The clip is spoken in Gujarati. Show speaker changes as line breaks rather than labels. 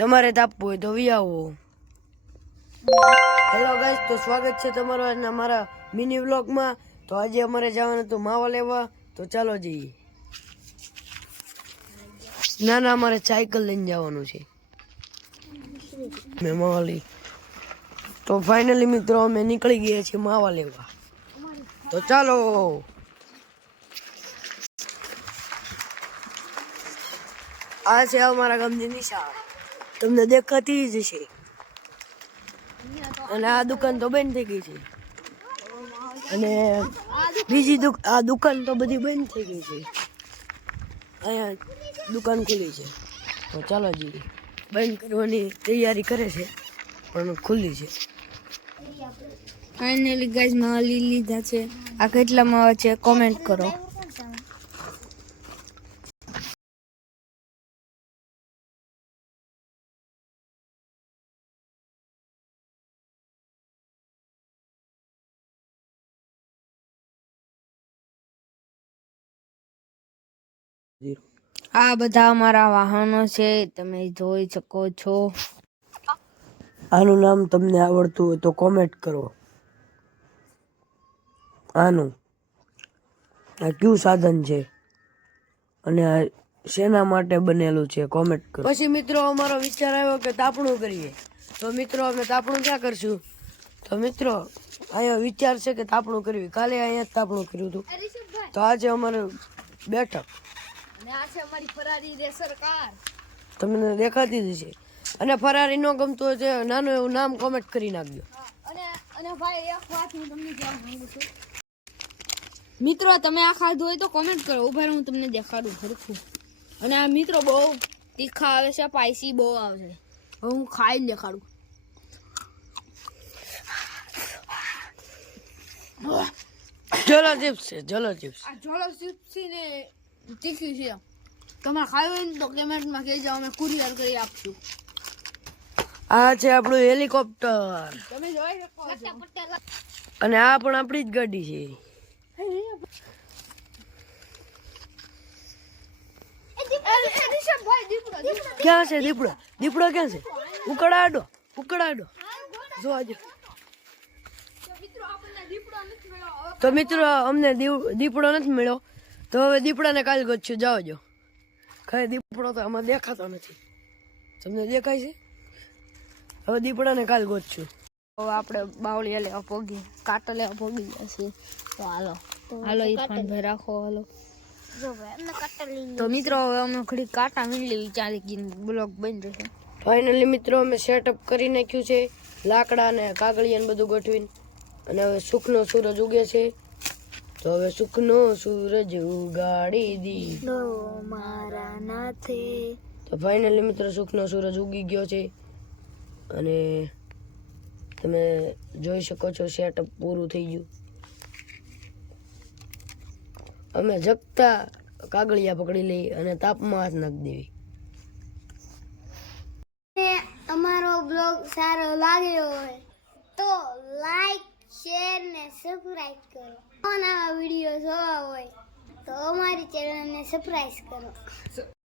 તમારે તાપવું હોય તો વી આવો. હેલો ગાઈસ તો સ્વાગત છે તમારું આજના મારા મિની વ્લોગમાં તો આજે અમારે જવાનું હતું માવા લેવા. તો ચાલો જઈએ. ના ના અમારે સાયકલ લઈને જવાનું છે. મેં માવા લઈ. તો ફાઇનલી મિત્રો અમે નીકળી ગયા છીએ માવા લેવા. તો ચાલો. આ છે અમારા ગામની નિશાળ. તમને દેખાતી જ છે અને આ દુકાન તો બંધ થઈ ગઈ છે. અને બીજી આ દુકાન તો બધી બંધ થઈ ગઈ છે. અહીંયા દુકાન ખુલી છે. તો ચાલો જઈએ બંધ કરવાની તૈયારી કરે છે, પણ ખુલ્લી છે.
ફાઇનલી ગાઈઝમાં લીધા છે. આ કેટલામાં છે? કોમેન્ટ કરો. આ બધા અમારા વાહનો છે તમે જોઈ શકો છો.
આનું નામ તમને આવડતું હોય તો કોમેન્ટ કરો. આનું. આ કયું સાધન છે? અને આ શેના માટે બનેલું છે? કોમેન્ટ કરો. પછી મિત્રો અમારો વિચાર આવ્યો કે તાપણું કરીએ. તો મિત્રો અમે તાપણું ક્યાં કરશું? તો મિત્રો અહીંયા વિચાર છે કે તાપણું કરવી. કાલે અહીંયા જ તાપણું કર્યું હતું. તો આજે અમારે બેઠક.
અને આ છે અમારી ફરારી રેસર કાર.
તમને દેખાતી જ છે. અને ફરારી ન ગમતું હોય છે નાનું એવું નામ કોમેન્ટ કરી નાખજો.
અને અને ભાઈ એક વાત હું તમને કહેવા માંગુ છું. મિત્રો તમે આ ખાધું હોય તો કોમેન્ટ કરો. ઊભા હું તમને દેખાડું સરખું અને આ મિત્રો બહુ તીખા આવે છે સ્પાઈસી બહુ આવે છે. હું ખાઈને દેખાડું.
જલો ચિપ્સ છે જલો ચિપ્સ.
આ જલો ચિપ્સ ને તીખી છે. તમારે ખાવી હોય ને તો કમેન્ટમાં કહેજો અમે કુરિયર કરી આપશું.
આ છે આપણું હેલિકોપ્ટર.
તમે જોઈ શકો છો.
અને આ પણ આપણી જ ગાડી છે. ક્યાં છે દીપડો? દીપડો ક્યાં છે? ઉકળાડો ઉકળાડો. જો આજે. તો મિત્રો અમને દીપડો નથી મળ્યો. તો હવે દીપડાને કાલ ગોતશું. જાઓ જો. ખરે દીપડો તો આમાં દેખાતો નથી. તમને દેખાય છે? હવે દીપડાને કાલ
હવે આપણે બાવળી લેવા પોગી કાંટો લેવા પોગી તો હાલો. હાલો ઈરફાન ભાઈ રાખો હાલો. તો મિત્રો હવે અમે ઘડી કાંટા મીંડલી વિચારી ગઈ બ્લોક બની જશે
ફાઇનલી મિત્રો અમે સેટઅપ કરી નાખ્યું છે. લાકડા ને કાગળિયા ને બધું ગોઠવીને. અને હવે સુખનો સૂરજ ઉગે છે. તો હવે સુખનો સૂરજ ઉગાડી દી.
મારા નાથે.
તો ફાઇનલી મિત્રો સુખનો સૂરજ ઉગી ગયો છે. અને તમે જોઈ શકો છો સેટઅપ પૂરું થઈ ગયું. અમે જગતા કાગળિયા પકડી લઈ અને તાપમાં હાથ નાખી દેવી.
અમારો બ્લોગ સારો લાગ્યો હોય તો લાઈક શેર ને સબસ્ક્રાઇબ કરો નવા વીડિયો જોવા હોય તો અમારી ચેનલને સબસ્ક્રાઇબ કરો.